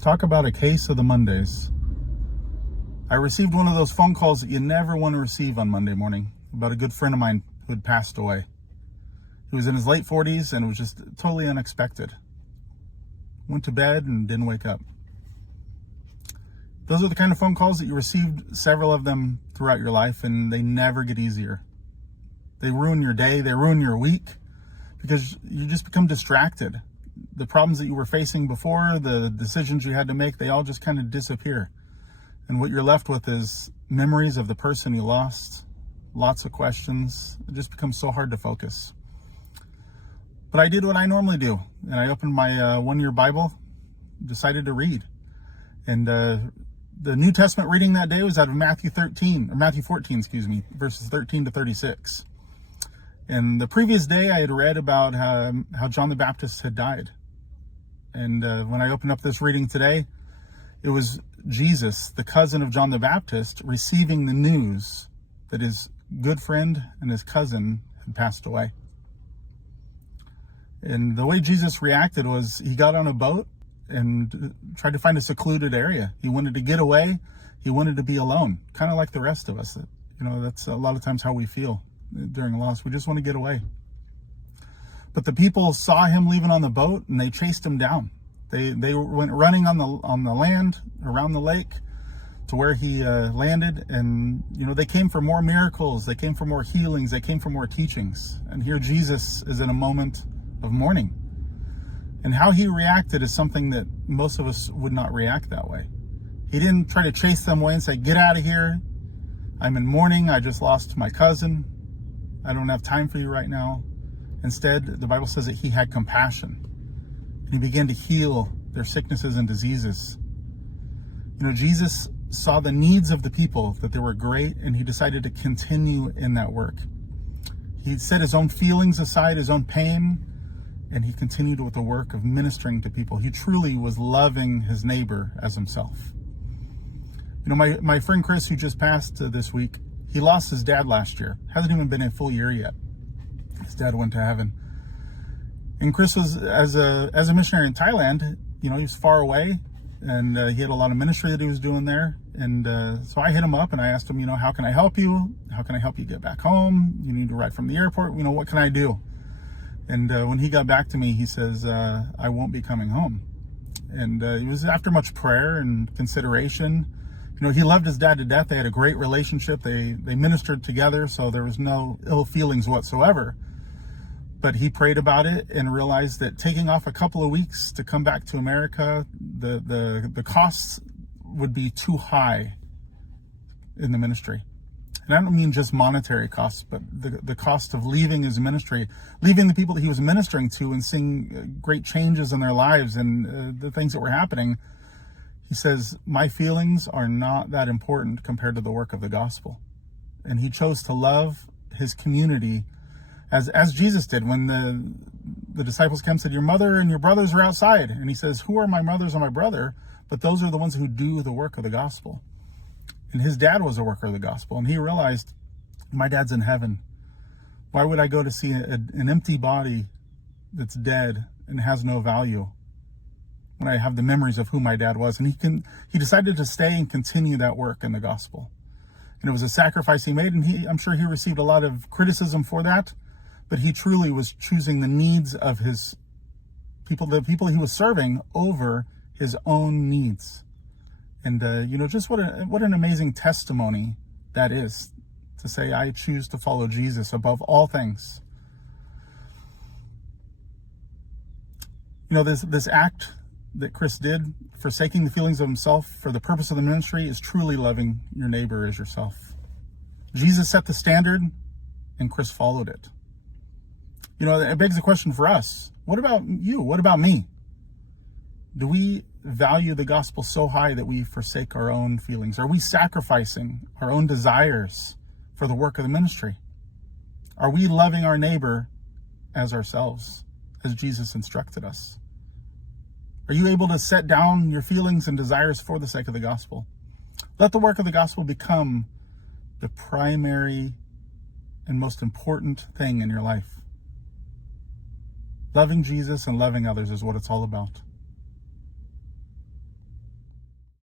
Talk about a case of the Mondays. I received one of those phone calls that you never want to receive on Monday morning about a good friend of mine who had passed away. He was in his late 40s and it was just totally unexpected. Went to bed and didn't wake up. Those are the kind of phone calls that you received several of them throughout your life, and they never get easier. They ruin your day, they ruin your week, because you just become distracted. The problems that you were facing before, the decisions you had to make, they all just kind of disappear. And what you're left with is memories of the person you lost, lots of questions. It just becomes so hard to focus. But I did what I normally do, and I opened my one-year Bible, decided to read. And the New Testament reading that day was out of Matthew 14, verses 13 to 36. And the previous day I had read about how John the Baptist had died. And when I opened up this reading today, it was Jesus, the cousin of John the Baptist, receiving the news that his good friend and his cousin had passed away. And the way Jesus reacted was he got on a boat and tried to find a secluded area. He wanted to get away. He wanted to be alone, kind of like the rest of us. That's a lot of times how we feel during loss. We just want to get away. But the people saw him leaving on the boat and they chased him down. They went running on the land around the lake to where he landed, and they came for more miracles. They came for more healings. They came for more teachings. And here Jesus is in a moment of mourning. And how he reacted is something that most of us would not react that way. He didn't try to chase them away and say, "Get out of here. I'm in mourning. I just lost my cousin. I don't have time for you right now." Instead, the Bible says that he had compassion. And he began to heal their sicknesses and diseases. Jesus saw the needs of the people, that they were great, and he decided to continue in that work. He set his own feelings aside, his own pain, and he continued with the work of ministering to people. He truly was loving his neighbor as himself. My friend Chris, who just passed this week, he lost his dad last year. Hasn't even been a full year yet. His dad went to heaven. And Chris was, as a missionary in Thailand, he was far away, and he had a lot of ministry that he was doing there. And so I hit him up and I asked him, how can I help you? How can I help you get back home? You need to ride from the airport. What can I do? And when he got back to me, he says, I won't be coming home. And it was after much prayer and consideration. He loved his dad to death. They had a great relationship. They ministered together, so there was no ill feelings whatsoever. But he prayed about it and realized that taking off a couple of weeks to come back to America, the costs would be too high in the ministry. And I don't mean just monetary costs, but the cost of leaving his ministry, leaving the people that he was ministering to and seeing great changes in their lives and the things that were happening. He says, my feelings are not that important compared to the work of the gospel. And he chose to love his community as Jesus did. When the disciples came and said, your mother and your brothers are outside. And he says, who are my brothers and my brother? But those are the ones who do the work of the gospel. And his dad was a worker of the gospel. And he realized, my dad's in heaven. Why would I go to see an empty body that's dead and has no value when I have the memories of who my dad was? And he decided to stay and continue that work in the gospel. And it was a sacrifice he made. And I'm sure he received a lot of criticism for that. But he truly was choosing the needs of his people, the people he was serving, over his own needs. And, just what an amazing testimony that is, to say, I choose to follow Jesus above all things. This act that Chris did, forsaking the feelings of himself for the purpose of the ministry, is truly loving your neighbor as yourself. Jesus set the standard, and Chris followed it. It begs the question for us. What about you? What about me? Do we value the gospel so high that we forsake our own feelings? Are we sacrificing our own desires for the work of the ministry? Are we loving our neighbor as ourselves, as Jesus instructed us? Are you able to set down your feelings and desires for the sake of the gospel? Let the work of the gospel become the primary and most important thing in your life. Loving Jesus and loving others is what it's all about.